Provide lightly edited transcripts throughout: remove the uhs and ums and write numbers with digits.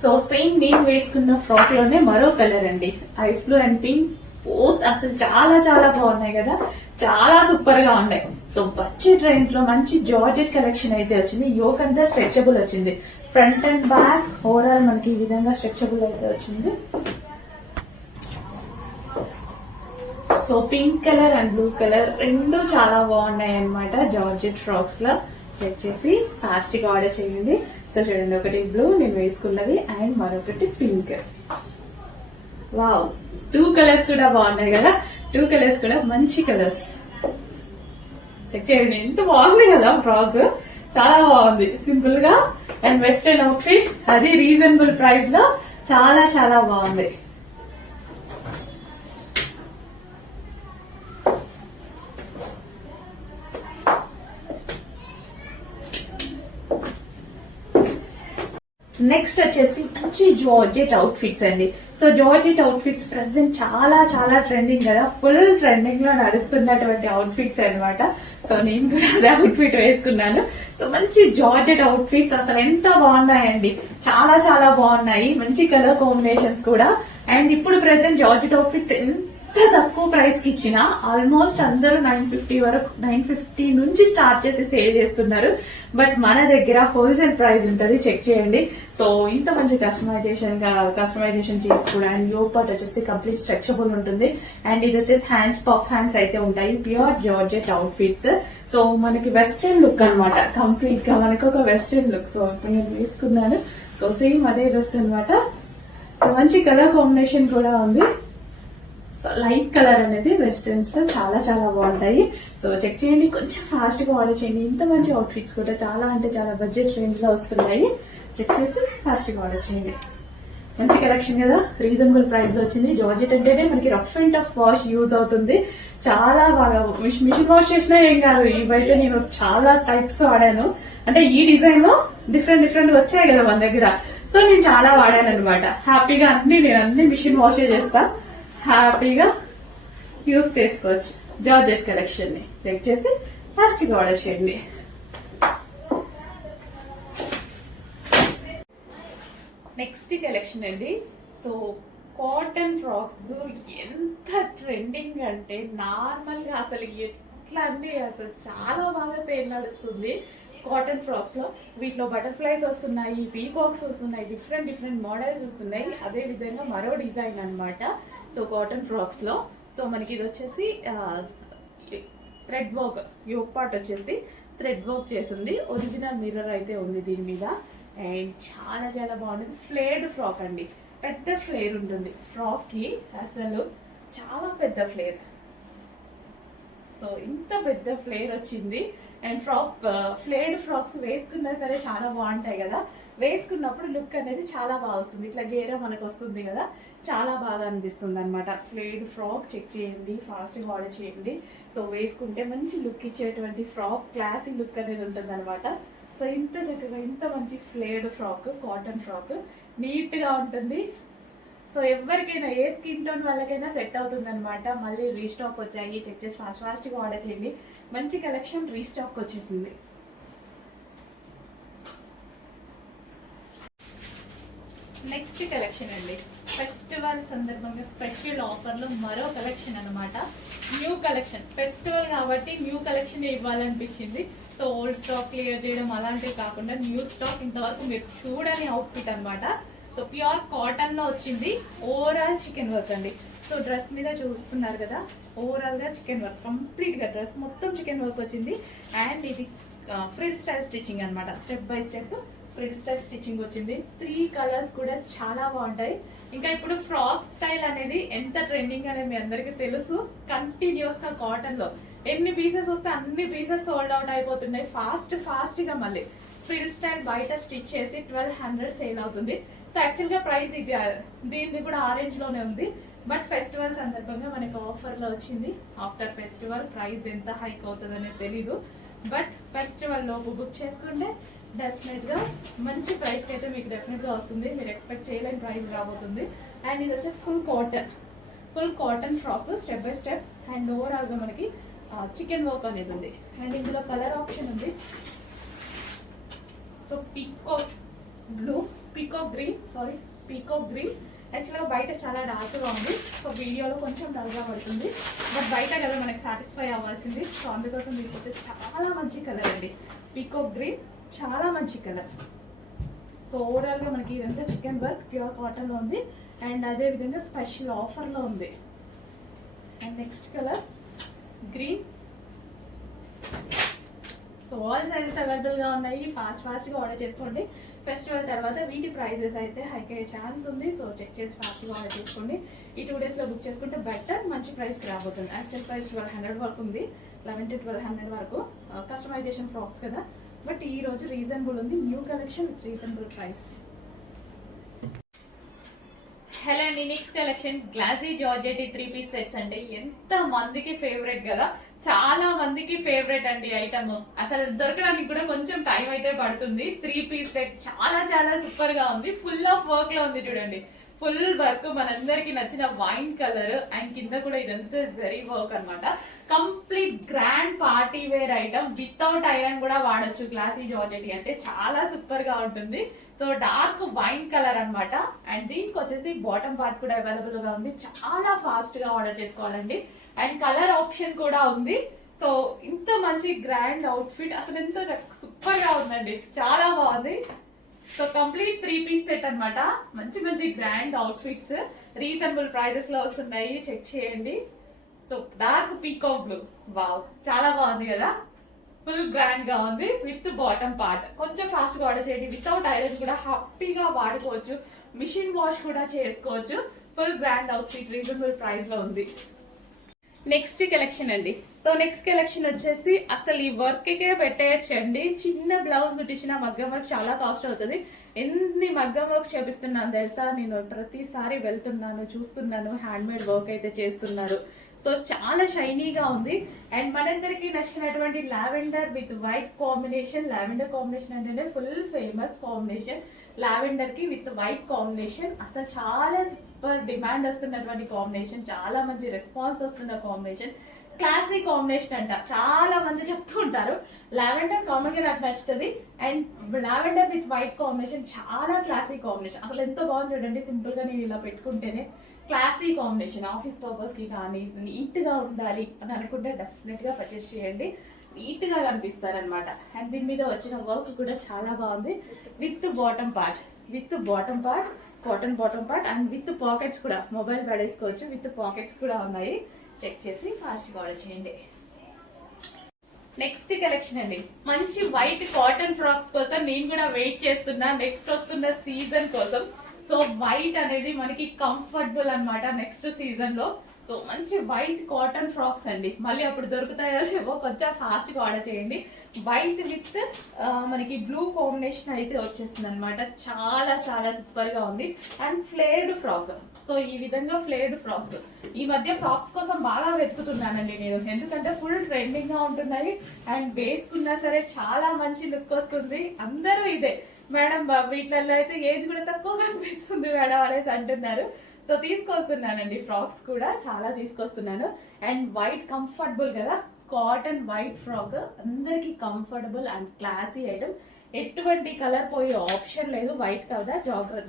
So same నేను వేసుకున్న frock లోనే మరో కలర్ అండి, ice blue and pink. Both అసలు చాలా చాలా బాగున్నాయి కదా, చాలా సూపర్ గా ఉన్నాయి. సో బడ్జెట్ రేంజ్ లో మంచి జార్జెట్ కలెక్షన్ అయితే వచ్చింది. యోక్ అంతా స్ట్రెచబుల్ వచ్చింది, ఫ్రంట్ అండ్ బ్యాక్ ఓవరాల్ మనకి ఈ విధంగా స్ట్రెచబుల్ అయితే వచ్చింది. So pink colour and blue colour రెండు చాలా బాగున్నాయి అనమాట జార్జెట్ ఫ్రాక్స్ లో. చెక్ చేసి ఫాస్ట్ గా ఆర్డర్ చేయండి. సో చూడండి, ఒకటి బ్లూ నేను వేసుకున్నది అండ్ మరొకటి పింక్. వావ్, 2 కలర్స్ కూడా బాగున్నాయి కదా, 2 కలర్స్ కూడా మంచి కలర్స్. చెక్ చేయండి, ఎంత బాగుంది కదా ఫ్రాక్, చాలా బాగుంది. సింపుల్ గా అండ్ వెస్టర్న్ అవుట్ఫిట్, అది రీజనబుల్ ప్రైస్ లో చాలా చాలా బాగుంది. నెక్స్ట్ వచ్చేసి మంచి జార్జెట్ అవుట్ ఫిట్స్ అండి. So georgette out fits present చాలా చాలా ట్రెండింగ్ కదా, ఫుల్ ట్రెండింగ్ లో నడుస్తున్నటువంటి అవుట్ ఫిట్స్ అనమాట. సో నేను కూడా అదే అవుట్ ఫిట్ వేసుకున్నాను. సో మంచి జార్జెట్ అవుట్ ఫిట్స్ అసలు ఎంత బాగున్నాయండి, చాలా చాలా బాగున్నాయి. మంచి కలర్ కాంబినేషన్స్ కూడా. అండ్ ఇప్పుడు ప్రెసెంట్ జార్జెట్ అవుట్ ఫిట్స్ ఎంత తక్కువ ప్రైస్ కి ఇచ్చినా ఆల్మోస్ట్ అందరూ 950 వరకు, 950 నుంచి స్టార్ట్ చేసి సేల్ చేస్తున్నారు. మన దగ్గర హోల్సేల్ ప్రైస్ ఉంటది, చెక్ చేయండి. సో ఇంత మంచి కస్టమైజేషన్ చేసి కూడా. అండ్ యోక్ పార్ట్ వచ్చేసి కంప్లీట్ స్ట్రెచబుల్ ఉంటుంది. అండ్ ఇది వచ్చేసి హ్యాండ్స్, పఫ్ హ్యాండ్స్ అయితే ఉంటాయి. Pure georgette out fits. So మనకి వెస్టర్న్ లుక్ అనమాట, కంప్లీట్ గా మనకు ఒక వెస్టర్న్ లుక్. సో నేను వేసుకున్నాను. సో సేమ్ అదే డ్రెస్ అనమాట. సో మంచి కలర్ కాంబినేషన్ కూడా ఉంది. లైట్ కలర్ అనేది వెస్టర్న్స్ లో చాలా చాలా బాగుంటాయి. సో చెక్ చేయండి, కొంచెం ఫాస్ట్ గా ఆర్డర్ చేయండి. ఇంత మంచి అవుట్ ఫిట్స్ కూడా చాలా అంటే చాలా బడ్జెట్ రేంజ్ లో వస్తున్నాయి. చెక్ చేసి ఫాస్ట్ గా ఆర్డర్ చేయండి. మంచి కలెక్షన్ కదా, రీజనబుల్ ప్రైస్ లో వచ్చింది. జార్జెట్ అంటేనే మనకి rough and tough wash use అవుతుంది. చాలా బాగా మిషన్ వాష్ చేసినా ఏం కాదు. ఈ బయట నేను చాలా టైప్స్ వాడాను, అంటే ఈ డిజైన్ లో డిఫరెంట్ డిఫరెంట్ వచ్చాయి కదా మన దగ్గర. సో నేను చాలా వాడాను అనమాట. హ్యాపీగా నేను అన్ని మిషన్ వాష్ చేస్తా, హ్యాపీగా యూజ్ చేసుకోవచ్చు జార్జెట్ కలెక్షన్ ని. చెక్ చేసి ఫాస్ట్ గా ఆర్డర్ చేయండి. నెక్స్ట్ కలెక్షన్ అండి. సో కాటన్ ఫ్రాక్స్ ఎంత ట్రెండింగ్ అంటే నార్మల్ గా అసలు ఎట్లా అండి, అసలు చాలా బాగా సేల్ నడుస్తుంది కాటన్ ఫ్రాక్స్ లో. వీటిలో బటర్ఫ్లైస్ వస్తున్నాయి, పీకాక్స్ వస్తున్నాయి, డిఫరెంట్ డిఫరెంట్ మోడల్స్ వస్తున్నాయి. అదే విధంగా మరో డిజైన్ అనమాట. సో కాటన్ ఫ్రాక్స్ లో సో మనకి ఇది వచ్చేసి థ్రెడ్ వర్క్, యోక్ పార్ట్ వచ్చేసి థ్రెడ్ వర్క్ చేసింది. ఒరిజినల్ మిర్రర్ అయితే ఉంది దీని మీద. అండ్ చాలా చాలా బాగుంటుంది. ఫ్లేర్డ్ ఫ్రాక్ అండి, పెద్ద ఫ్లేర్ ఉంటుంది ఫ్రాక్ కి, అసలు చాలా పెద్ద ఫ్లేర్. సో ఇంత పెద్ద ఫ్లేర్ వచ్చింది. అండ్ ఫ్లేర్డ్ ఫ్రాక్స్ వేసుకున్నా సరే చాలా బాగుంటాయి కదా, వేసుకున్నప్పుడు లుక్ అనేది చాలా బాగా వస్తుంది. ఇట్లా గేరా మనకు వస్తుంది కదా, చాలా బాగా అనిపిస్తుంది అనమాట. ఫ్లేర్డ్ ఫ్రాక్ చెక్ చేయండి, ఫాస్ట్ గా ఆర్డర్ చేయండి. సో వేసుకుంటే మంచి లుక్ ఇచ్చేటువంటి ఫ్రాక్, క్లాసీ లుక్ అనేది ఉంటుంది అనమాట. సో ఇంత చక్కగా ఇంత మంచి flared frock, cotton frock neat గా ఉంటుంది. సో ఎవరికైనా ఏ స్కిన్ టోన్ వాళ్ళకైనా సెట్ అవుతుంది అనమాట. మళ్ళీ రీస్టాక్ వచ్చాయి, చెక్ చేసి ఫాస్ట్ గా ఆర్డర్ చేయండి. మంచి కలెక్షన్ రీస్టాక్ వచ్చేసింది. నెక్స్ట్ కలెక్షన్ అండి, ఫెస్టివల్ సందర్భంగా స్పెషల్ ఆఫర్ లో మరో కలెక్షన్ అనమాట. న్యూ కలెక్షన్, ఫెస్టివల్ కాబట్టి న్యూ కలెక్షన్ ఇవ్వాలనిపించింది. సో ఓల్డ్ స్టాక్ క్లియర్ చేయడం అలాంటివి కాకుండా న్యూ స్టాక్ ఇంతవరకు మీరు చూడని అవుట్ఫిట్ అనమాట. సో ప్యూర్ కాటన్ లో వచ్చింది. ఓవరాల్ చికెన్ వర్క్ అండి. సో డ్రెస్ మీద చూస్తున్నారు కదా, ఓవరాల్ గా చికెన్ వర్క్, కంప్లీట్ గా డ్రెస్ మొత్తం చికెన్ వర్క్ వచ్చింది. అండ్ ఇది ఫ్రిల్ స్టైల్ స్టిచ్చింగ్ అనమాట, step by step frill style stitching వచ్చింది. 3 కలర్స్ కూడా చాలా బాగుంటాయి. ఇంకా ఇప్పుడు ఫ్రాక్ స్టైల్ అనేది ఎంత ట్రెండింగ్ అనేది మీ అందరికి తెలుసు. కంటిన్యూస్ గా కాటన్ లో ఎన్ని పీసెస్ వస్తే అన్ని పీసెస్ సోల్డ్ అవుట్ అయిపోతున్నాయి ఫాస్ట్ గా. మళ్ళీ ఫ్రిల్ స్టైల్ బయట స్టిచ్ చేసి 1200 సేల్ అవుతుంది. సో యాక్చువల్ గా ప్రైస్ ఇది, దీన్ని కూడా ఆరెంజ్ లోనే ఉంది. బట్ ఫెస్టివల్ సందర్భంగా మనకి ఆఫర్ లో వచ్చింది. ఆఫ్టర్ ఫెస్టివల్ ప్రైస్ ఎంత హైక్ అవుతుంది అనేది తెలీదు. బట్ ఫెస్టివల్ లోపు బుక్ చేసుకుంటే డెఫినెట్ గా మంచి ప్రైస్ అయితే మీకు డెఫినెట్ గా వస్తుంది. మీరు ఎక్స్పెక్ట్ చేయలేని ప్రైస్ రాబోతుంది. అండ్ ఇది వచ్చేసి full cotton frock, step by step. And overall గా మనకి చికెన్ వర్క్ అనేది ఉంది. అండ్ ఇందులో కలర్ ఆప్షన్ ఉంది. So peacock blue peacock green. యాక్చువల్గా బయట చాలా డార్క్గా ఉంది, సో వీడియోలో కొంచెం డల్గా పడుతుంది, బట్ బయట కదా మనకి సాటిస్ఫై అవ్వాల్సింది, సో అందుకోసం తీసుకొచ్చే చాలా మంచి కలర్ అండి. పీకాక్ గ్రీన్ చాలా మంచి కలర్. సో ఓవరాల్గా మనకి ఇదంతా చికెన్ వర్క్ ప్యూర్ కాటన్లో ఉంది, అండ్ అదేవిధంగా స్పెషల్ ఆఫర్లో ఉంది. And next colour green. So all sizes అవైలబుల్గా ఉన్నాయి, ఫాస్ట్గా ఆర్డర్ చేసుకోండి. ఫెస్టివల్ తర్వాత వీటి ప్రైజెస్ అయితే హైక్ అయ్యే ఛాన్స్ ఉంది, సో చెక్ చేసి ఫాస్ట్గా ఆర్డర్ చేసుకోండి. ఈ 2 డేస్లో బుక్ చేసుకుంటే బెటర్, మంచి ప్రైస్కి రాబోతుంది. యాక్చువల్ ప్రైస్ 1200 వరకు ఉంది, 11 to 1200 వరకు. కస్టమైజేషన్ ఫ్రాక్స్ కదా, బట్ ఈ రోజు రీజనబుల్ ఉంది, new collection reasonable price. Hello అండి, next collection glossy georgette 3 piece sets అండి. ఎంత మందికి ఫేవరెట్ కదా, చాలా మందికి ఫేవరెట్ అండి ఐటమ్. అసలు దొరకడానికి కూడా కొంచెం టైం అయితే పడుతుంది. 3 పీస్ సెట్ చాలా చాలా సూపర్ గా ఉంది, ఫుల్ ఆఫ్ వర్క్ లో ఉంది చూడండి. ఫుల్ వర్క్, మనందరికి నచ్చిన వైన్ కలర్, అండ్ కింద కూడా ఇదంతా జరీ వర్క్ అనమాట. Complete grand party wear item, without iron కూడా వాడచ్చు. గ్లాసీ జార్జెట్ అంటే చాలా సూపర్ గా ఉంటుంది. సో డార్క్ వైన్ కలర్ అనమాట, అండ్ దీనికి వచ్చేసి బాటమ్ పార్ట్ కూడా అవైలబుల్ గా ఉంది. చాలా ఫాస్ట్ గా ఆర్డర్ చేసుకోవాలండి, అండ్ కలర్ ఆప్షన్ కూడా ఉంది. సో ఇంత మంచి గ్రాండ్ అవుట్ఫిట్, అసలు ఎంతో సూపర్ గా ఉందండి, చాలా బాగుంది. సో కంప్లీట్ 3 పీస్ సెట్ అనమాట. మంచి మంచి గ్రాండ్ అవుట్ఫిట్స్ రీజనబుల్ ప్రైజెస్ లో వస్తున్నాయి, చెక్ చేయండి. So dark peacock blue, wow చాలా బాగుంది కదా, ఫుల్ గ్రాండ్ గా ఉంది విత్ బాటమ్ పార్ట్. కొంచెం ఫాస్ట్ గా ఆర్డర్ చేయండి, వితౌట్ ఐరన్ కూడా హ్యాపీగా వాడుకోవచ్చు, మిషన్ వాష్ కూడా చేసుకోవచ్చు. Full grand outfit reasonable price లో ఉంది. నెక్స్ట్ కలెక్షన్ అండి. సో నెక్స్ట్ కలెక్షన్ వచ్చేసి అసలు ఈ వర్క్ కే పెట్టేయచ్చండి. చిన్న బ్లౌజ్ కుట్టించిన మగ్గం వర్క్ చాలా కాస్ట్ అవుతుంది. ఎన్ని మగ్గం వర్క్ చేపిస్తున్నాను తెలుసా, నేను ప్రతిసారి వెళ్తున్నాను చూస్తున్నాను, హ్యాండ్ మేడ్ వర్క్ అయితే చేస్తున్నారు. సో చాలా షైనీగా ఉంది, అండ్ మనందరికి నచ్చినటువంటి lavender with white combination. Lavender combination అంటేనే ఫుల్ ఫేమస్ కాంబినేషన్, లావెండర్ కి విత్ వైట్ కాంబినేషన్. అసలు చాలా సూపర్ డిమాండ్ వస్తున్నటువంటి కాంబినేషన్, చాలా మంచి రెస్పాన్స్ వస్తున్న కాంబినేషన్. క్లాసిక్ కాంబినేషన్ అంట, చాలా మంది చెప్తూ ఉంటారు. లావెండర్ కామన్ గా నాకు నచ్చుతుంది, and lavender with white combination చాలా క్లాసిక్ కాంబినేషన్. అసలు ఎంత బాగుంది చూడండి, సింపుల్ గా నేను ఇలా పెట్టుకుంటేనే క్లాసిక్ కాంబినేషన్. ఆఫీస్ పర్పస్ కి కానీ నీట్ గా ఉండాలి అని అనుకుంటే డెఫినెట్ గా పర్చేస్ చేయండి, నీట్ గా కనిపిస్తారనమాట. అండ్ దీని మీద వచ్చిన వర్క్ కూడా చాలా బాగుంది, with bottom part, cotton bottom part, and with pockets కూడా, మొబైల్ పడేసుకోవచ్చు, విత్ పాకెట్స్ కూడా ఉన్నాయి. చెక్ చేసి ఫాస్ట్ గా ఆర్డర్ చేయండి. నెక్స్ట్ కలెక్షన్ అండి, మంచి వైట్ కాటన్ ఫ్రాక్స్ కోసం నేను కూడా వెయిట్ చేస్తున్నా, నెక్స్ట్ వస్తున్న సీజన్ కోసం. సో వైట్ అనేది మనకి కంఫర్టబుల్ అన్నమాట నెక్స్ట్ సీజన్ లో. సో మంచి వైట్ కాటన్ ఫ్రాక్స్ అండి, మళ్ళీ అప్పుడు దొరుకుతాయో లేవో, కొంచెం ఫాస్ట్ గా ఆర్డర్ చేయండి. వైట్ విత్ మనకి బ్లూ కాంబినేషన్ అయితే వచ్చేస్తుంది అనమాట, చాలా చాలా సూపర్ గా ఉంది. అండ్ ఫ్లేర్డ్ ఫ్రాక్, సో ఈ విధంగా ఫ్లేర్డ్ ఫ్రాక్స్ ఈ మధ్య ఫ్రాక్స్ కోసం బాగా వెతుకుతున్నానండి నేను, ఎందుకంటే ఫుల్ ట్రెండింగ్ గా ఉంటున్నాయి, అండ్ వేసుకున్నా సరే చాలా మంచి లుక్ వస్తుంది. అందరూ ఇదే మేడం, వీటిలలో అయితే ఏజ్ కూడా తక్కువ కనిపిస్తుంది మేడం అనేసి అంటున్నారు. సో తీసుకొస్తున్నానండి, ఫ్రాక్స్ కూడా చాలా తీసుకొస్తున్నాను. అండ్ వైట్ కంఫర్టబుల్ కదా, కాటన్ వైట్ ఫ్రాక్ అందరికి కంఫర్టబుల్ అండ్ క్లాసీ ఐటమ్. ఎటువంటి కలర్ పోయే ఆప్షన్ లేదు, వైట్ కదా,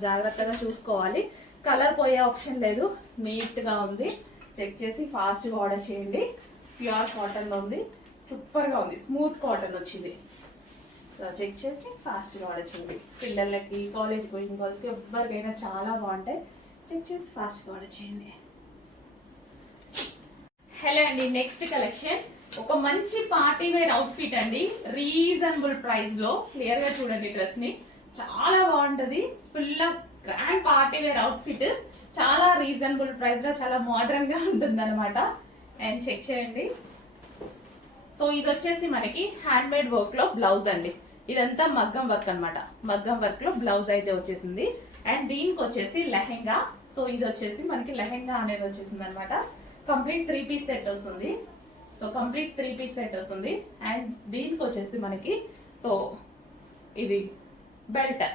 జాగ్రత్తగా చూసుకోవాలి, కలర్ పోయే ఆప్షన్ లేదు, నీట్ గా ఉంది. చెక్ చేసి ఫాస్ట్ గా ఆర్డర్ చేయండి. ప్యూర్ కాటన్ లో ఉంది, సూపర్ గా ఉంది, స్మూత్ కాటన్ వచ్చింది. సో చెక్ చేసి ఫాస్ట్ గా ఆర్డర్ చేయండి. పిల్లలకి, కాలేజ్ గోయింగ్ గర్ల్స్ కి ఎవరికైనా చాలా బాగుంటాయి. చెక్ చేసి ఫాస్ట్ గా ఆర్డర్ చేయండి. హలో అండి, నెక్స్ట్ కలెక్షన్ ఒక మంచి పార్టీ వేర్ అవుట్ఫిట్ అండి, రీజనబుల్ ప్రైస్ లో. క్లియర్ గా చూడండి, డ్రెస్ ని చాలా బాగుంటది, full of grand party wear outfit, చాలా రీజనబుల్ ప్రైస్ లో, చాలా మోడర్న్ గా ఉంటుంది అనమాట. అండ్ చెక్ చేయండి. సో ఇది వచ్చేసి మనకి హ్యాండ్ మేడ్ వర్క్ లో బ్లౌజ్ అండి, ఇదంతా మగ్గం వర్క్ అనమాట, మగ్గం వర్క్ లో బ్లౌజ్ అయితే వచ్చేసింది. అండ్ దీనికి వచ్చేసి లెహెంగా, సో ఇది వచ్చేసి మనకి లెహెంగా అనేది వచ్చేసింది అనమాట. కంప్లీట్ 3 పీస్ సెట్ వస్తుంది. సో కంప్లీట్ 3 పీస్ సెట్ వస్తుంది. అండ్ దీనికి వచ్చేసి మనకి సో ఇది belt,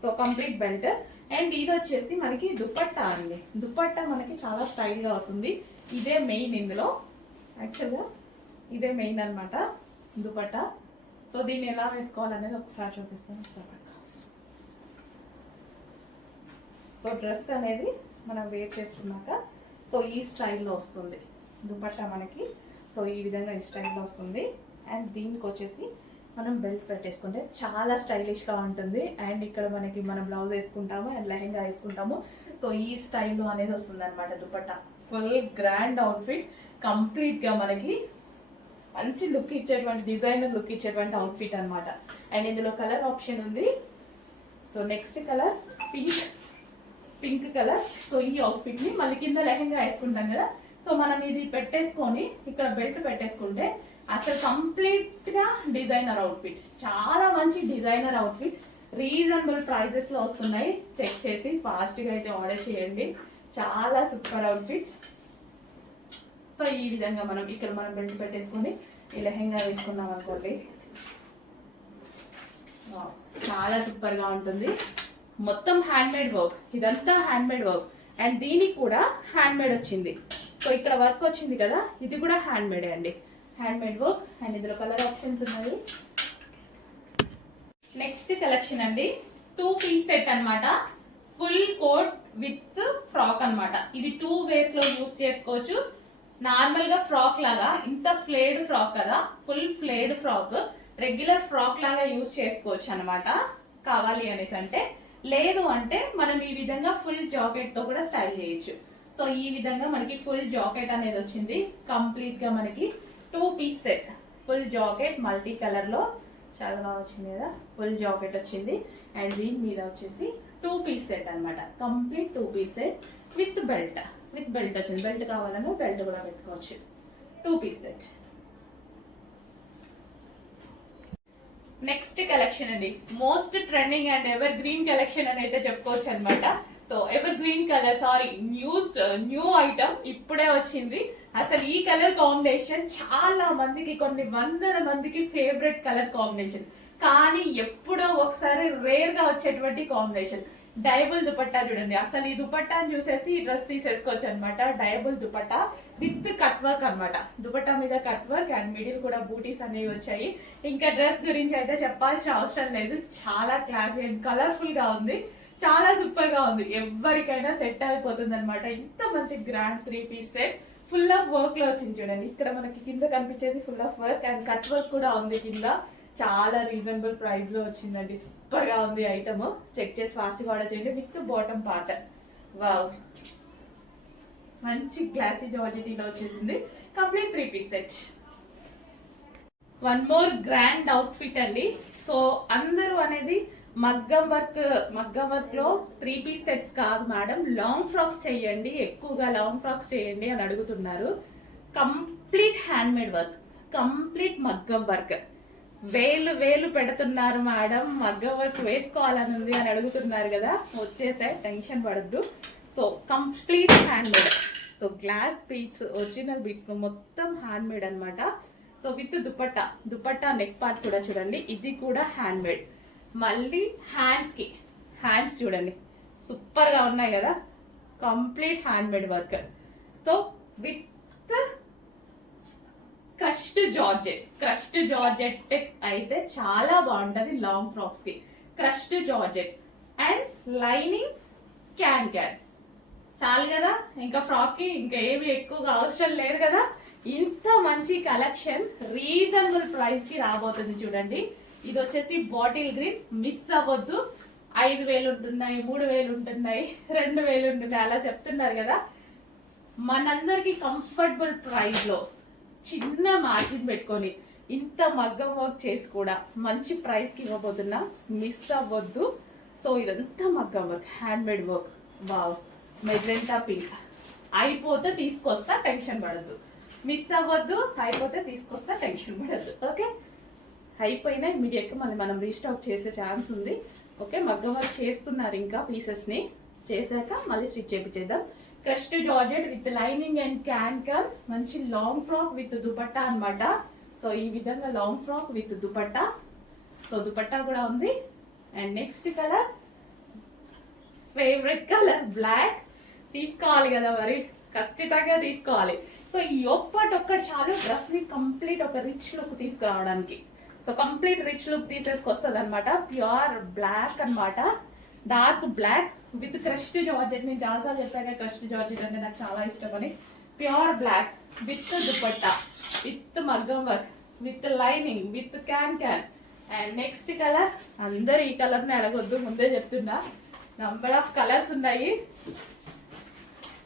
so complete belt. And ఇది వచ్చేసి మనకి దుపట్టా అండి, దుపట్టా మనకి చాలా స్టైల్ గా వస్తుంది. ఇదే మెయిన్ ఇందులో, యాక్చువల్గా ఇదే మెయిన్ అనమాట దుపట్టా. సో దీన్ని ఎలా వేసుకోవాలనేది ఒకసారి చూపిస్తాను. ఒకసారి సో డ్రెస్ అనేది మనం వేర్ చేసుకున్నాక సో ఈ స్టైల్లో వస్తుంది దుపట్టా మనకి. సో ఈ విధంగా ఈ స్టైల్లో వస్తుంది. అండ్ దీనికి వచ్చేసి మనం బెల్ట్ పెట్టేసుకుంటే చాలా స్టైలిష్గా ఉంటుంది. అండ్ ఇక్కడ మనకి మనం బ్లౌజ్ వేసుకుంటాము అండ్ లెహెంగా వేసుకుంటాము. సో ఈ స్టైల్లో అనేది వస్తుంది అనమాట దుపట్టా. ఫుల్ గ్రాండ్ అవుట్ఫిట్, కంప్లీట్గా మనకి మంచి లుక్ ఇచ్చేటువంటి డిజైనర్ లుక్ ఇచ్చేటువంటి అవుట్ఫిట్ అనమాట. అండ్ ఇందులో కలర్ ఆప్షన్ ఉంది. So next colour pink colour. So ఈ అవుట్ఫిట్ ని మళ్ళీ కింద లెహంగా వేసుకుంటాం కదా, సో మనం ఇది పెట్టేసుకొని ఇక్కడ బెల్ట్ పెట్టేసుకుంటే అసలు కంప్లీట్ గా డిజైనర్ అవుట్ఫిట్, చాలా మంచి డిజైనర్ అవుట్ఫిట్. రీజనబుల్ ప్రైజెస్ లో వస్తున్నాయి. చెక్ చేసి ఫాస్ట్ గా అయితే ఆర్డర్ చేయండి. చాలా సూపర్ అవుట్ఫిట్స్. సో ఈ విధంగా మనం ఇక్కడ మనం బెల్ట్ పెట్టేసుకొని ఈ లెహంగా వేసుకున్నాం అనుకోండి, చాలా సూపర్ గా ఉంటుంది. మొత్తం హ్యాండ్ మేడ్ వర్క్, ఇదంతా హ్యాండ్ మేడ్ వర్క్. అండ్ దీనికి కూడా హ్యాండ్ మేడ్ వచ్చింది. సో ఇక్కడ వర్క్ వచ్చింది కదా, ఇది కూడా హ్యాండ్ మేడ్ అండి, హ్యాండ్ మేడ్ వర్క్. అండ్ ఇందులో కలర్ ఆప్షన్స్ ఉన్నాయి. నెక్స్ట్ కలెక్షన్ అండి, 2 పీస్ సెట్ అన్నమాట. ఫుల్ కోట్ విత్ ఫ్రాక్ అన్నమాట. ఇది 2 వేస్ లో యూస్ చేసుకోవచ్చు. నార్మల్ గా ఫ్రాక్ లాగా, ఇంత ఫ్లేడ్ ఫ్రాక్ కదా, ఫుల్ ఫ్లేడ్ ఫ్రాక్, రెగ్యులర్ ఫ్రాక్ లాగా యూస్ చేసుకోవచ్చు అనమాట. కావాలి అనేసి అంటే, లేదు అంటే మనం ఈ విధంగా ఫుల్ జాకెట్ తో కూడా స్టైల్ చేయొచ్చు. సో ఈ విధంగా మనకి ఫుల్ జాకెట్ అనేది వచ్చింది. కంప్లీట్ గా మనకి 2 piece set, full jacket multi colour లో చాలా బాగా వచ్చింది కదా, ఫుల్ జాకెట్ వచ్చింది. అండ్ దీని మీద వచ్చేసి 2 పీస్ సెట్ అనమాట. Complete 2 piece set with belt వచ్చింది. బెల్ట్ కావాలన్నా బెల్ట్ కూడా పెట్టుకోవచ్చు. 2 పీస్ సెట్. నెక్స్ట్ కలెక్షన్ అండి, most trending and evergreen collection అని అయితే చెప్పుకోవచ్చు అనమాట. So evergreen colour, sorry new item ఇప్పుడే వచ్చింది. అసలు ఈ కలర్ కాంబినేషన్ చాలా మందికి, కొన్ని వందల మందికి ఫేవరెట్ కలర్ కాంబినేషన్, కానీ ఎప్పుడో ఒకసారి రేర్ గా వచ్చేటువంటి కాంబినేషన్. డైబుల్ దుపట్టా చూడండి. అసలు ఈ దుపట్టాని చూసేసి ఈ డ్రెస్ తీసేసుకోవచ్చు అనమాట. డైబుల్ దుపట్టా విత్ కట్ వర్క్ అనమాట. దుపట్టా మీద కట్ వర్క్ అండ్ మిడిల్ కూడా బూటీస్ అనేవి వచ్చాయి. ఇంకా డ్రెస్ గురించి అయితే చెప్పాల్సిన అవసరం లేదు. చాలా క్లాసీ అండ్ కలర్ఫుల్ గా ఉంది. చాలా సూపర్ గా ఉంది. ఎవరికైనా సెట్ అయిపోతుంది అనమాట. ఇంత మంచి grand 3 piece set full of work లో వచ్చింది చూడండి. ఇక్కడ మనకి కింద కనిపించేది full of work and cut work కూడా ఉంది కింద. చాలా రీజనబుల్ ప్రైస్ లో వచ్చిందండి. సూపర్ గా ఉంది ఐటమ్. చెక్ చేసి ఫాస్ట్ గా ఆర్డర్ చేయండి. విత్ బాటమ్ పార్ట్, వావ్, మంచి క్లాసీ జార్జెటీలో వచ్చేసింది. Complete 3 piece set. One more grand outfit అండి. సో అందరూ అనేది మగ్గం వర్క్ లో 3 పీస్ సెట్స్ కాదు మేడం, లాంగ్ ఫ్రాక్స్ చేయండి, ఎక్కువగా లాంగ్ ఫ్రాక్స్ చేయండి అని అడుగుతున్నారు. Complete handmade work, complete మగ్గం వర్క్. వేలు పెడుతున్నారు మేడం, మగ్గం వర్క్ వేసుకోవాలని ఉంది అని అడుగుతున్నారు కదా, వచ్చేసే, టెన్షన్ పడద్దు. So complete hand made. So glass beads, original beads మొత్తం హ్యాండ్ మేడ్ అనమాట. So with dupatta neck part కూడా చూడండి, ఇది కూడా హ్యాండ్ మేడ్. మళ్ళీ హ్యాండ్స్ చూడండి, సూపర్ గా ఉన్నాయి కదా, complete handmade work. So with crushed georgette అయితే చాలా బాగుంటది లాంగ్ ఫ్రాక్స్ కి. Crushed georgette and lining can చాలు కదా, ఇంకా ఫ్రాక్ కి ఇంకా ఏమి ఎక్కువగా అవసరం లేదు కదా. ఇంత మంచి కలెక్షన్ రీజనబుల్ ప్రైస్ కి రాబోతుంది చూడండి. ఇది వచ్చేసి బాటిల్ గ్రీన్, మిస్ అవ్వద్దు. 5,000 ఉంటున్నాయి, 3,000 ఉంటున్నాయి, 2,000 ఉంటున్నాయి, అలా చెప్తున్నారు కదా. మనందరికి కంఫర్టబుల్ ప్రైస్ లో చిన్న మార్జిన్ పెట్టుకొని ఇంత మగ్గం వర్క్ చేసి కూడా మంచి ప్రైస్ కి ఇవ్వబోతున్నా, మిస్ అవ్వద్దు. సో ఇదంతా మగ్గం work, hand made work. Wow, magenta pink. అయిపోతే తీసుకొస్తా, టెన్షన్ పడద్దు. మిస్ అవ్వద్దు, అయిపోతే తీసుకొస్తా, టెన్షన్ పడద్దు. ఓకే, అయిపోయినా ఇమీడియట్ గా మళ్ళీ మనం రీస్టాక్ చేసే ఛాన్స్ ఉంది. ఓకే, మగ్గం వర్క్ చేస్తున్నారు, ఇంకా పీసెస్ ని చేశాక మళ్ళీ స్టిచ్ చేయించేద్దాం. Crushed georgette with lining and can, మంచి లాంగ్ ఫ్రాక్ విత్ దుపట్టా అన్నమాట. సో ఈ విధంగా long frock with dupatta. So dupatta కూడా ఉంది. And next colour, favourite colour black. తీసుకోవాలి కదా మరి, ఖచ్చితంగా తీసుకోవాలి. సో ఈ ఒక్కటి చాలు డ్రెస్ ని కంప్లీట్ ఒక రిచ్ లుక్ తీసుకురావడానికి. సో కంప్లీట్ రిచ్ లుక్ తీసేసుకొస్తుంది అనమాట. ప్యూర్ బ్లాక్ అనమాట. Dark black with crushed georgette. నేను చాలాసార్లు చెప్పాను క్రష్డ్ జార్జెట్ అంటే నాకు చాలా ఇష్టం అని. Pure black with dupatta, with మగ్గం work, with lining, with can. And next colour, అందరు ఈ కలర్ ని అడగొద్దు, ముందే చెప్తున్నా. నంబర్ ఆఫ్ కలర్స్ ఉన్నాయి,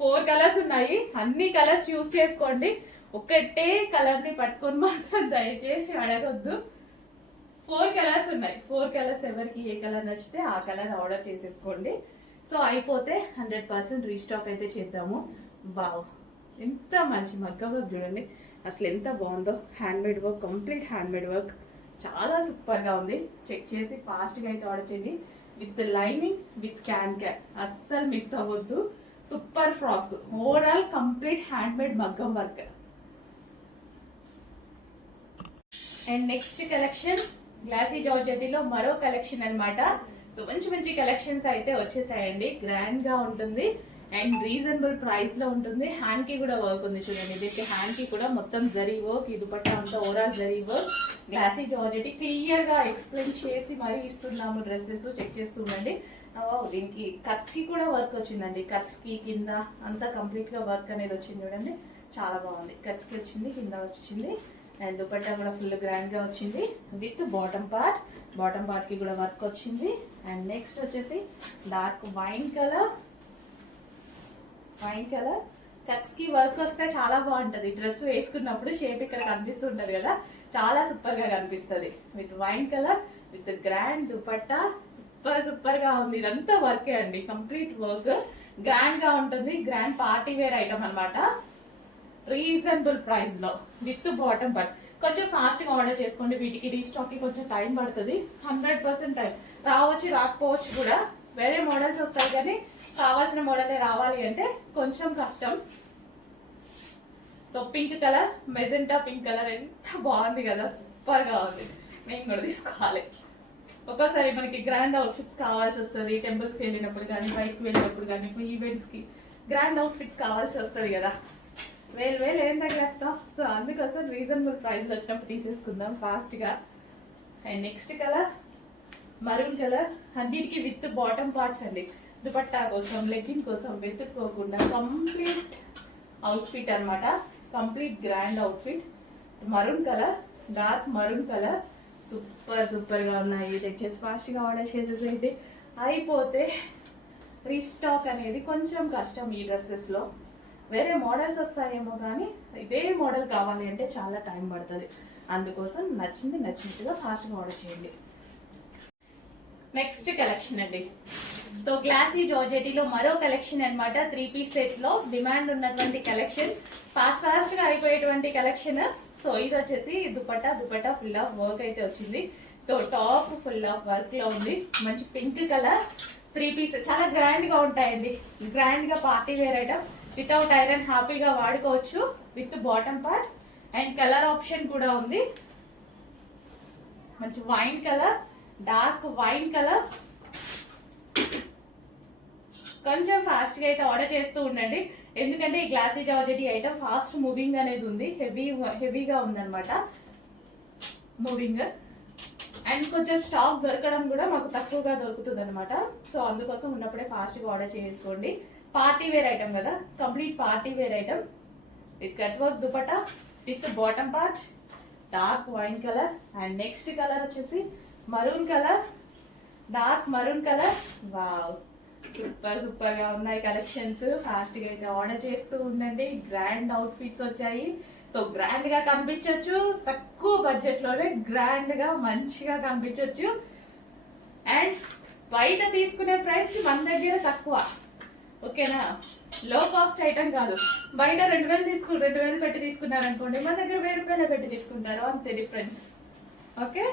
4 కలర్స్ ఉన్నాయి. అన్ని కలర్స్ యూస్ చేసుకోండి. ఒకటే కలర్ ని పట్టుకొని మాత్రం దయచేసి అడగొద్దు. 4 కలర్స్ ఉన్నాయి. 4 కలర్స్ ఎవరికి ఏ కలర్ నచ్చితే ఆ కలర్ ఆర్డర్ చేసేసుకోండి. సో అయిపోతే 100% రీస్టాక్ అయితే చేద్దాము. వావ్, ఎంత మంచి మగ్గం వర్క్ చూడండి, అసలు ఎంత బాగుందో. Handmade work, complete handmade work, చాలా సూపర్ గా ఉంది. చెక్ చేసి ఫాస్ట్ గా అయితే ఆర్డర్ చేయండి. విత్ లైనింగ్, విత్ క్యాన్, అస్సలు మిస్ అవ్వద్దు. Super frocks, overall complete handmade మగ్గం work. And next collection glossy జార్జెటీలో మరో కలెక్షన్ అన్నమాట. సో మంచి మంచి కలెక్షన్స్ అయితే వచ్చేసాయండి. గ్రాండ్ గా ఉంటుంది అండ్ రీజనబుల్ ప్రైస్ లో ఉంటుంది. హ్యాండ్ కి కూడా వర్క్ ఉంది చూడండి. దీనికి హ్యాండ్ కి కూడా మొత్తం జరీ వర్క్, ఇది దుపట్టా అంతా overall zari work. Glassy georgette clear గా ఎక్స్ప్లెయిన్ చేసి మరీ ఇస్తున్నాము డ్రెస్సెస్. చెక్ చేస్తుండండి. దీనికి కట్స్ కి కూడా వర్క్ వచ్చిందండి. కట్స్ కి కింద అంతా కంప్లీట్ గా వర్క్ అనేది వచ్చింది చూడండి, చాలా బాగుంది. కట్స్ కి వచ్చింది, కింద వచ్చింది. అండ్ దుపట్టా కూడా ఫుల్ గ్రాండ్ గా వచ్చింది with bottom part. Bottom part కి కూడా వర్క్ వచ్చింది. అండ్ నెక్స్ట్ వచ్చేసి డార్క్ వైన్ కలర్. కట్స్ కి వర్క్ వస్తే చాలా బాగుంటది. డ్రెస్ వేసుకున్నప్పుడు షేప్ ఇక్కడ కనిపిస్తుంటది కదా, చాలా సూపర్ గా కనిపిస్తుంది. With wine colour, with grand dupatta, super గా ఉంది. ఇదంతా వర్కే అండి, కంప్లీట్ వర్క్. గ్రాండ్ గా ఉంటుంది. గ్రాండ్ పార్టీ వేర్ ఐటమ్ అనమాట. రీజనబుల్ ప్రైస్ లో విత్ బాటమ్ పార్ట్. కొంచెం ఫాస్ట్ గా ఆర్డర్ చేసుకోండి. వీటికి రీస్టాక్ కి కొంచెం టైం పడుతుంది. 100% టైం రావచ్చు, రాకపోవచ్చు కూడా. వేరే మోడల్స్ వస్తాయి కానీ కావాల్సిన మోడలే రావాలి అంటే కొంచెం కష్టం. So pink colour, magenta pink colour, ఎంత బాగుంది కదా, సూపర్ గా ఉంది. మేము కూడా తీసుకోవాలి. ఒక్కోసారి మనకి గ్రాండ్ అవుట్ఫిట్స్ కావాల్సి వస్తుంది. టెంపుల్స్ కి వెళ్ళినప్పుడు కానీ, బైక్ వెళ్ళినప్పుడు కానీ, ఈవెంట్స్ కి గ్రాండ్ అవుట్ఫిట్స్ కావాల్సి వస్తుంది కదా, వేలు ఏం తగిలేస్తాం. సో అందుకోసం రీజనబుల్ ప్రైస్ వచ్చినప్పుడు తీసేసుకుందాం ఫాస్ట్ గా. And next colour maroon colour. అన్నిటికీ విత్ బాటమ్ పార్ట్స్ అండి. దుపట్టా కోసం, లెగ్గిన్ కోసం వెతుక్కోకుండా కంప్లీట్ అవుట్ఫిట్ అనమాట. Complete grand outfit. Maroon colour, dark maroon colour, super గా ఉన్నాయి. చెక్ చేసి ఫాస్ట్ గా ఆర్డర్ చేసేసి అయిపోతే రీస్టాక్ అనేది కొంచెం కష్టం ఈ డ్రెస్సెస్ లో. వేరే మోడల్స్ వస్తాయేమో కానీ ఇదే మోడల్ కావాలి అంటే చాలా టైం పడుతుంది. అందుకోసం నచ్చినట్టుగా ఫాస్ట్ గా ఆర్డర్ చేయండి. నెక్స్ట్ కలెక్షన్ అండి. సో గ్లాసీ జార్జెటీలో మరో కలెక్షన్ అన్నమాట. 3 పీస్ సెట్ లో డిమాండ్ ఉన్నటువంటి కలెక్షన్, ఫాస్ట్ గా అయిపోయేటువంటి కలెక్షన్. సో ఇది వచ్చేసి దుపట్టా ఫుల్ ఆఫ్ వర్క్ అయితే వచ్చింది. So top full of work లో ఉంది. మంచి పింక్ కలర్ 3 పీస్, చాలా గ్రాండ్ గా ఉంటాయండి. గ్రాండ్ గా party wear item. Without iron హ్యాపీగా వాడుకోవచ్చు. With bottom part and colour option కూడా ఉంది. మంచి wine colour, dark wine colour. కొంచెం ఫాస్ట్ గా అయితే ఆర్డర్ చేస్తూ ఉండండి, ఎందుకంటే ఈ glassy georgette item fast moving అనేది ఉంది. హెవీగా ఉందన్నమాట మూవింగ్. అండ్ కొంచెం స్టాక్ దొరకడం కూడా మాకు తక్కువగా దొరుకుతుంది అనమాట. సో అందుకోసం ఉన్నప్పుడే ఫాస్ట్ గా ఆర్డర్ చేసుకోండి. పార్టీ వేర్ ఐటమ్ కదా, complete party wear item with cut work dupatta, with bottom part, dark wine colour. And next colour వచ్చేసి maroon colour, dark maroon colour. Wow, super గా ఉన్నాయి కలెక్షన్స్. ఫాస్ట్ గా అయితే ఆర్డర్ చేస్తూ ఉండండి. గ్రాండ్ అవుట్ ఫిట్స్ వచ్చాయి. So grand గా కనిపించవచ్చు, తక్కువ బడ్జెట్ లోనే గ్రాండ్ గా మంచిగా కనిపించవచ్చు. అండ్ బయట తీసుకునే ప్రైస్ కి మన దగ్గర తక్కువ, ఓకేనా? లో కాస్ట్ ఐటమ్ కాదు. బయట 2000 పెట్టి తీసుకున్నారనుకోండి, మన దగ్గర 1000 రూపాయలు పెట్టి తీసుకుంటారు, అంతే డిఫరెన్స్. ఓకే,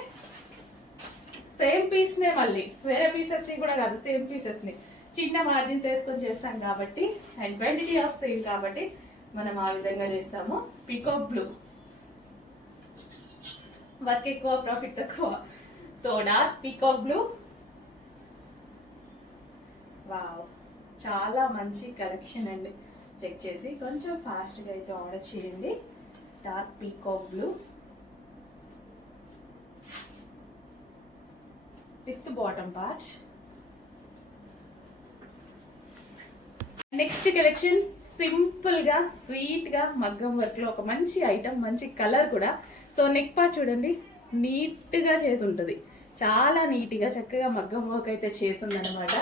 సేమ్ పీస్ నే, మళ్ళీ వేరే పీసెస్ ని కూడా కాదు, సేమ్ పీసెస్ ని చిన్న మార్జిన్స్ వేసుకొని చేస్తాం కాబట్టి, అండ్ క్వాంటిటీ ఆఫ్ సేల్ కాబట్టి మనం ఆ విధంగా చేస్తాము. పీకాక్ బ్లూ, వర్క్ ఎక్కువ ప్రాఫిట్ తక్కువ. So dark peacock blue. Wow, చాలా మంచి కలెక్షన్ అండి. చెక్ చేసి కొంచెం ఫాస్ట్ గా అయితే ఆర్డర్ చేయండి. Dark peacock blue with bottom part. Next collection simple గా స్వీట్ గా మగ్గం వర్క్ లో ఒక మంచి ఐటమ్, మంచి కలర్ కూడా. సో నెక్ పార్ట్ చూడండి, నీట్ గా చేసి ఉంటుంది, చాలా నీట్ గా చక్కగా మగ్గం వర్క్ అయితే చేసింది అనమాట.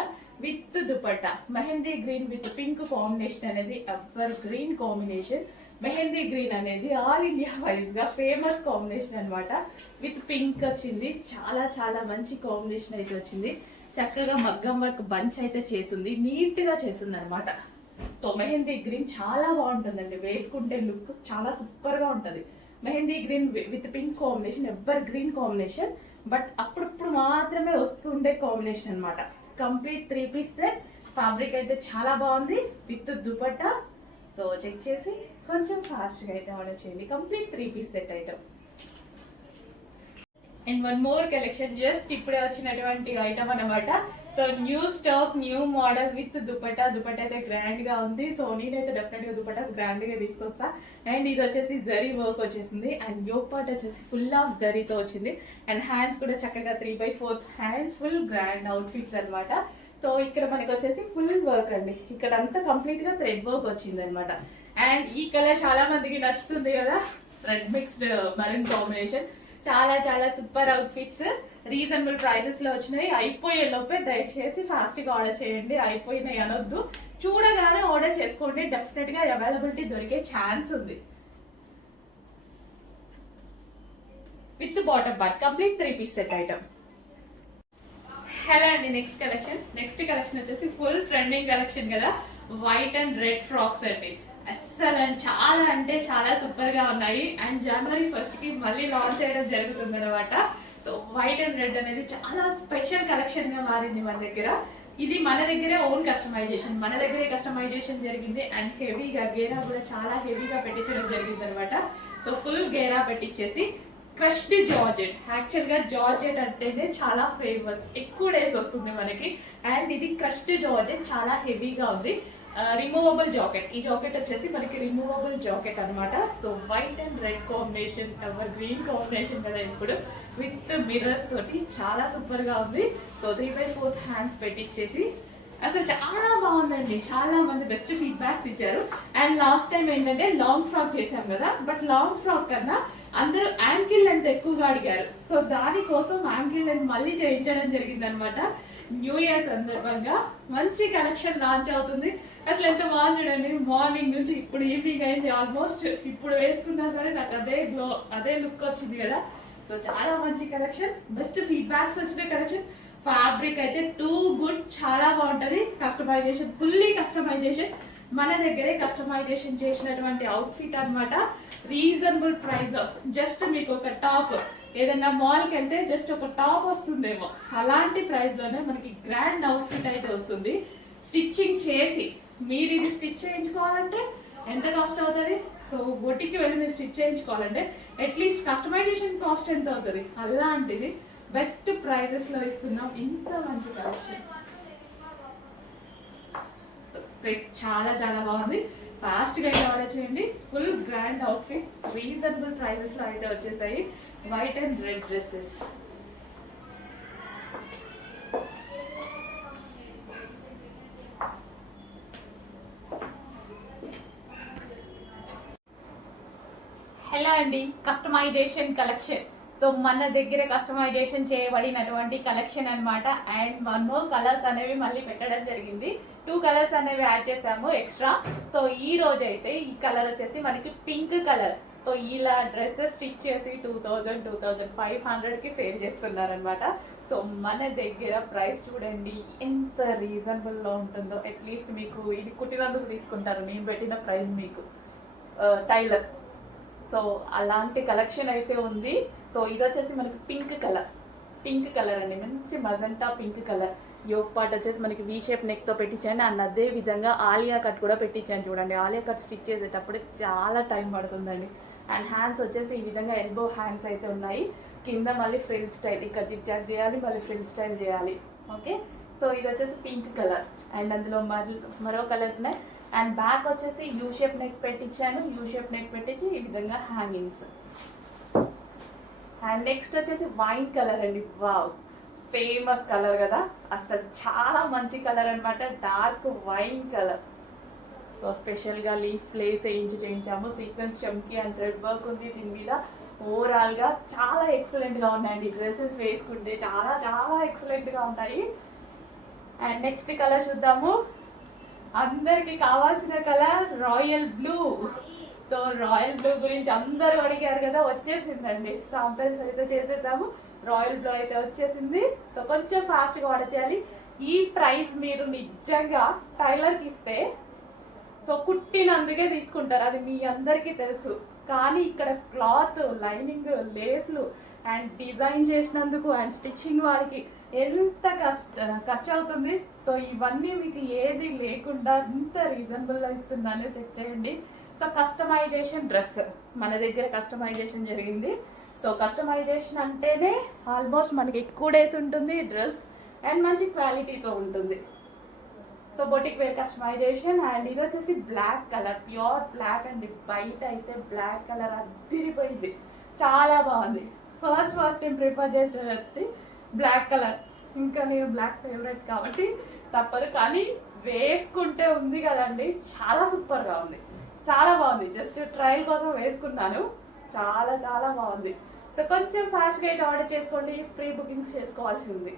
With dupatta mehndi green with pink combination అనేది evergreen combination. Mehndi green అనేది ఆల్ ఇండియా వైజ్ గా ఫేమస్ కాంబినేషన్ అనమాట. విత్ పింక్ వచ్చింది, చాలా చాలా మంచి కాంబినేషన్ అయితే వచ్చింది. చక్కగా మగ్గం వర్క్ బంచ్ అయితే చేసింది, నీట్ గా చేసింది అనమాట. సో మెహందీ గ్రీన్ చాలా బాగుంటుందండి, వేసుకుంటే లుక్ చాలా సూపర్ గా ఉంటది. Mehndi green with pink combination ever green combination, but అప్పుడప్పుడు మాత్రమే వస్తుండే కాంబినేషన్ అనమాట. Complete 3 piece set. ఫ్యాబ్రిక్ అయితే చాలా బాగుంది విత్ దుపట్టా. సో చెక్ చేసి కొంచెం ఫాస్ట్ గా అయితే ఆర్డర్ చేయండి. Complete 3 piece set item. And one more collection, just ఇప్పుడే వచ్చినటువంటి ఐటమ్ అనమాట. So new stock, new model with dupatta. Dupatta అయితే గ్రాండ్ గా ఉంది. సో నేనైతే డెఫినెట్ గా దుపట్టాస్ గ్రాండ్ గా తీసుకొస్తా. అండ్ ఇది వచ్చేసి జరీ వర్క్ వచ్చేసింది, అండ్ యోక్ పార్ట్ వచ్చేసి ఫుల్ ఆఫ్ జరీతో వచ్చింది. అండ్ హ్యాండ్స్ కూడా చక్కగా 3/4 hands, full grand out fits అనమాట. సో ఇక్కడ మనకి వచ్చేసి ఫుల్ వర్క్ అండి, ఇక్కడ అంతా కంప్లీట్ గా థ్రెడ్ వర్క్ వచ్చింది అనమాట. అండ్ ఈ కలర్ చాలా మందికి నచ్చుతుంది కదా, రెడ్ మిక్స్డ్ మరూన్ కాంబినేషన్. చాలా చాలా super outfits, reasonable prices లో వచ్చినాయి. అయిపోయే లోపే దయచేసి ఫాస్ట్ గా ఆర్డర్ చేయండి, అయిపోయినాయి అనొద్దు. చూడగానే ఆర్డర్ చేసుకోండి, డెఫినెట్ గా అవైలబిలిటీ దొరికే ఛాన్స్ ఉంది. With bottom part, complete 3 piece set item. Hello అండి, నెక్స్ట్ కలెక్షన్ వచ్చేసి ఫుల్ ట్రెండింగ్ కలెక్షన్ కదా, వైట్ అండ్ రెడ్ ఫ్రాక్స్ అండి. అస్సలు చాలా అంటే చాలా సూపర్ గా ఉన్నాయి. అండ్ జనవరి 1st కి మళ్ళీ లాంచ్ చేయడం జరుగుతుంది అనమాట. సో వైట్ అండ్ రెడ్ అనేది చాలా స్పెషల్ కలెక్షన్ గా మారింది మన దగ్గర. ఇది మన దగ్గరే ఓన్ కస్టమైజేషన్, మన దగ్గరే కస్టమైజేషన్ జరిగింది. అండ్ హెవీగా గేరా కూడా చాలా హెవీగా పెట్టించడం జరిగింది అనమాట. సో ఫుల్ గేరా పెట్టించేసి క్రష్డ్ జార్జెట్. యాక్చువల్ గా జార్జెట్ అంటేనే చాలా ఫేమస్, ఎక్కువ డేస్ వస్తుంది మనకి. అండ్ ఇది క్రష్డ్ జార్జెట్, చాలా హెవీగా ఉంది. రిమూవబుల్ జాకెట్, ఈ జాకెట్ వచ్చేసి మనకి రిమూవబుల్ జాకెట్ అనమాట. So white and red combination, ever green combination కదా ఇప్పుడు, విత్ మిర్రర్స్ తోటి చాలా సూపర్ గా ఉంది. సో 3/4 హ్యాండ్స్ పెట్టించేసి అసలు చాలా బాగుందండి, చాలా మంది బెస్ట్ ఫీడ్బ్యాక్స్ ఇచ్చారు. అండ్ లాస్ట్ టైం ఏంటంటే లాంగ్ ఫ్రాక్ చేశాం కదా, బట్ లాంగ్ ఫ్రాక్ కన్నా అందరూ యాంకిల్ లెంత్ ఎక్కువగా అడిగారు. సో దానికోసం యాంకిల్ లెంత్ మళ్ళీ చేయించడం జరిగింది అనమాట. న్యూ ఇయర్ సందర్భంగా మంచి కలెక్షన్ లాంచ్ అవుతుంది. అసలు ఎంత బాగుంది చూడండి, మార్నింగ్ నుంచి ఇప్పుడు ఈవినింగ్ అయింది ఆల్మోస్ట్. ఇప్పుడు వేసుకున్నా సరే నాకు అదే లుక్ వచ్చింది కదా. సో చాలా మంచి కలెక్షన్, బెస్ట్ ఫీడ్బ్యాక్స్ వచ్చిన కలెక్షన్. ఫ్యాబ్రిక్ అయితే టూ గుడ్, చాలా బాగుంటది. కస్టమైజేషన్, ఫుల్లీ కస్టమైజేషన్, మన దగ్గరే కస్టమైజేషన్ చేసినటువంటి అవుట్ ఫిట్ అనమాట. రీజనబుల్ ప్రైస్ లో జస్ట్ మీకు ఒక టాప్, ఏదైనా మాల్కి వెళ్తే జస్ట్ ఒక టాప్ వస్తుందేమో అలాంటి ప్రైస్ లోనే మనకి గ్రాండ్ అవుట్ ఫిట్ అయితే వస్తుంది. స్టిచ్చింగ్ చేసి మీరు ఇది స్టిచ్ చేయించుకోవాలంటే ఎంత కాస్ట్ అవుతుంది? సో బొటికి వెళ్ళి మీరు స్టిచ్ చేయించుకోవాలంటే అట్లీస్ట్ కస్టమైజేషన్ కాస్ట్ ఎంత అవుతుంది? అలాంటిది బెస్ట్ ప్రైజెస్ లో ఇస్తున్నాం, ఇంత మంచి కలెక్షన్. సో చాలా చాలా బాగుంది, ఫాస్ట్ గా ఆర్డర్ చేయండి. Full grand outfits reasonable prices లో అయితే వచ్చేసాయి. White and red dresses. Hello అండి, కస్టమైజేషన్ కలెక్షన్. సో మన దగ్గర కస్టమైజేషన్ చేయబడినటువంటి కలెక్షన్ అనమాట. అండ్ 1 more కలర్స్ అనేవి మళ్ళీ పెట్టడం జరిగింది, 2 కలర్స్ అనేవి యాడ్ చేసాము ఎక్స్ట్రా. సో ఈ రోజు అయితే ఈ కలర్ వచ్చేసి మనకి పింక్ కలర్. సో ఇలా డ్రెస్సెస్ స్టిచ్ చేసి 2000-2500 కి సేల్ చేస్తున్నారు అనమాట. సో మన దగ్గర ప్రైస్ చూడండి ఎంత రీజనబుల్ లో ఉంటుందో. అట్లీస్ట్ మీకు ఇది కుట్టినందుకు తీసుకుంటారు, నేను పెట్టిన ప్రైస్ మీకు టైలర్. సో అలాంటి కలెక్షన్ అయితే ఉంది. సో ఇది వచ్చేసి మనకి పింక్ కలర్ అండి, మంచి magenta pink colour. Yoke part వచ్చేసి మనకి వీ షేప్ నెక్ తో పెట్టించండి. అండ్ అదే విధంగా ఆలియా కట్ కూడా పెట్టించాను చూడండి. ఆలియా కట్ స్టిచ్ చేసేటప్పుడు చాలా టైం పడుతుందండి. అండ్ హ్యాండ్స్ వచ్చేసి ఈ విధంగా ఎల్బో హ్యాండ్స్ అయితే ఉన్నాయి. కింద మళ్ళీ ఫ్రిల్ స్టైల్, ఇక్కడ జిగ్ జాగ్ చేయాలి, మళ్ళీ ఫ్రిల్ స్టైల్ చేయాలి. ఓకే, సో ఇది వచ్చేసి పింక్ కలర్. అండ్ అందులో మరో కలర్స్ ఉన్నాయి. అండ్ బ్యాక్ వచ్చేసి యూ షేప్ నెక్ పెట్టించాను, యూ షేప్ నెక్ పెట్టించి ఈ విధంగా హ్యాంగింగ్స్. అండ్ నెక్స్ట్ వచ్చేసి వైన్ కలర్ అండి. వావ్, ఫేమస్ కలర్ కదా, అసలు చాలా మంచి కలర్ అనమాట. డార్క్ వైన్ కలర్, సో స్పెషల్గా లీఫ్ ప్లేస్ చేయించాము. సీక్వెన్స్ చమ్కీ అండ్ థ్రెడ్ వర్క్ ఉంది దీని మీద. ఓవరాల్గా చాలా ఎక్సలెంట్గా ఉన్నాయండి. డ్రెస్సెస్ వేసుకుంటే చాలా చాలా ఎక్సలెంట్గా ఉంటాయి. అండ్ నెక్స్ట్ కలర్ చూద్దాము. అందరికి కావాల్సిన colour royal blue. So royal blue గురించి అందరూ అడిగారు కదా, వచ్చేసిందండి. శాంపిల్స్ అయితే చేసేద్దాము. రాయల్ బ్లూ అయితే వచ్చేసింది. సో కొంచెం ఫాస్ట్గా ఆర్డర్ చేయాలి. ఈ ప్రైస్ మీరు నిజంగా టైలర్కి ఇస్తే సో కుట్టినందుకే తీసుకుంటారు, అది మీ అందరికీ తెలుసు. కానీ ఇక్కడ క్లాత్, లైనింగ్, లేస్లు అండ్ డిజైన్ చేసినందుకు అండ్ స్టిచ్చింగ్ వారికి ఎంత ఖర్చు అవుతుంది. సో ఇవన్నీ మీకు ఏది లేకుండా ఇంత రీజనబుల్గా ఇస్తున్నాను, చెక్ చేయండి. సో కస్టమైజేషన్ డ్రెస్ మన దగ్గర కస్టమైజేషన్ జరిగింది. సో కస్టమైజేషన్ అంటేనే ఆల్మోస్ట్ మనకి ఎక్కువ డేస్ ఉంటుంది డ్రెస్ అండ్ మంచి క్వాలిటీతో ఉంటుంది. So boutique wear customization. And ఇది వచ్చేసి బ్లాక్ కలర్, ప్యూర్ బ్లాక్ అండి. బయట అయితే బ్లాక్ కలర్ అదిరిపోయింది, చాలా బాగుంది. ఫస్ట్ టైం ప్రిఫర్ చేసేది బ్లాక్ కలర్. ఇంకా నేను బ్లాక్ ఫేవరెట్ కాబట్టి తప్పదు. కానీ వేసుకుంటే ఉంది కదండి, చాలా సూపర్గా ఉంది, చాలా బాగుంది. జస్ట్ ట్రయల్ కోసం వేసుకున్నాను, చాలా చాలా బాగుంది. సో కొంచెం ఫాస్ట్గా అయితే ఆర్డర్ చేసుకోండి, ప్రీ బుకింగ్స్ చేసుకోవాల్సి ఉంది.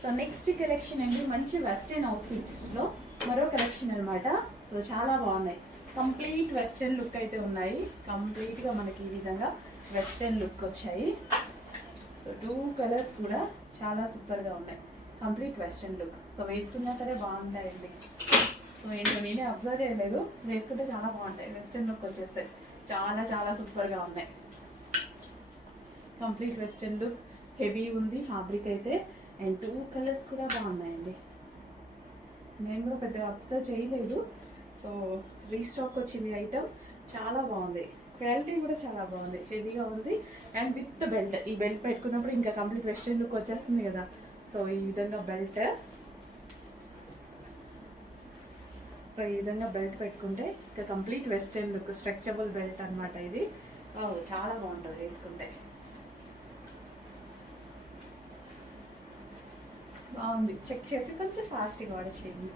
సో నెక్స్ట్ కలెక్షన్ అండి, మంచి వెస్ట్రన్ అవుట్ఫిట్స్లో మరో కలెక్షన్ అనమాట. సో చాలా బాగున్నాయి, కంప్లీట్ వెస్ట్రన్ లుక్ అయితే ఉన్నాయి. కంప్లీట్గా మనకి ఈ విధంగా వెస్ట్రన్ లుక్ వచ్చాయి. సో 2 కలర్స్ కూడా చాలా సూపర్గా ఉన్నాయి, కంప్లీట్ వెస్ట్రన్ లుక్. సో వేసుకున్నా సరే బాగుంటాయండి. సో ఏంటో నేనే అబ్జర్వ్ చేయలేదు, వేసుకుంటే చాలా బాగుంటాయి. వెస్ట్రన్ లుక్ వచ్చేస్తాయి, చాలా చాలా సూపర్గా ఉన్నాయి. కంప్లీట్ వెస్ట్రన్ లుక్, హెవీ ఉంది ఫ్యాబ్రిక్ అయితే. అండ్ 2 కలర్స్ కూడా బాగున్నాయండి. నేను కూడా పెద్దగా అబ్జర్వ్ చేయలేదు. సో రీస్టాక్ వచ్చింది ఐటమ్, చాలా బాగుంది. క్వాలిటీ కూడా చాలా బాగుంది, హెవీగా ఉంది. అండ్ విత్ బెల్ట్, ఈ బెల్ట్ పెట్టుకున్నప్పుడు ఇంకా కంప్లీట్ వెస్ట్రన్ లుక్ వచ్చేస్తుంది కదా. సో ఈ విధంగా బెల్ట్, సో ఈ విధంగా బెల్ట్ పెట్టుకుంటే ఇంకా complete western look, stretchable belt అనమాట ఇది. చాలా బాగుంటుంది వేసుకుంటే, బాగుంది. చెక్ చేసి కొంచెం ఫాస్ట్గా ఆర్డర్ చేయండి.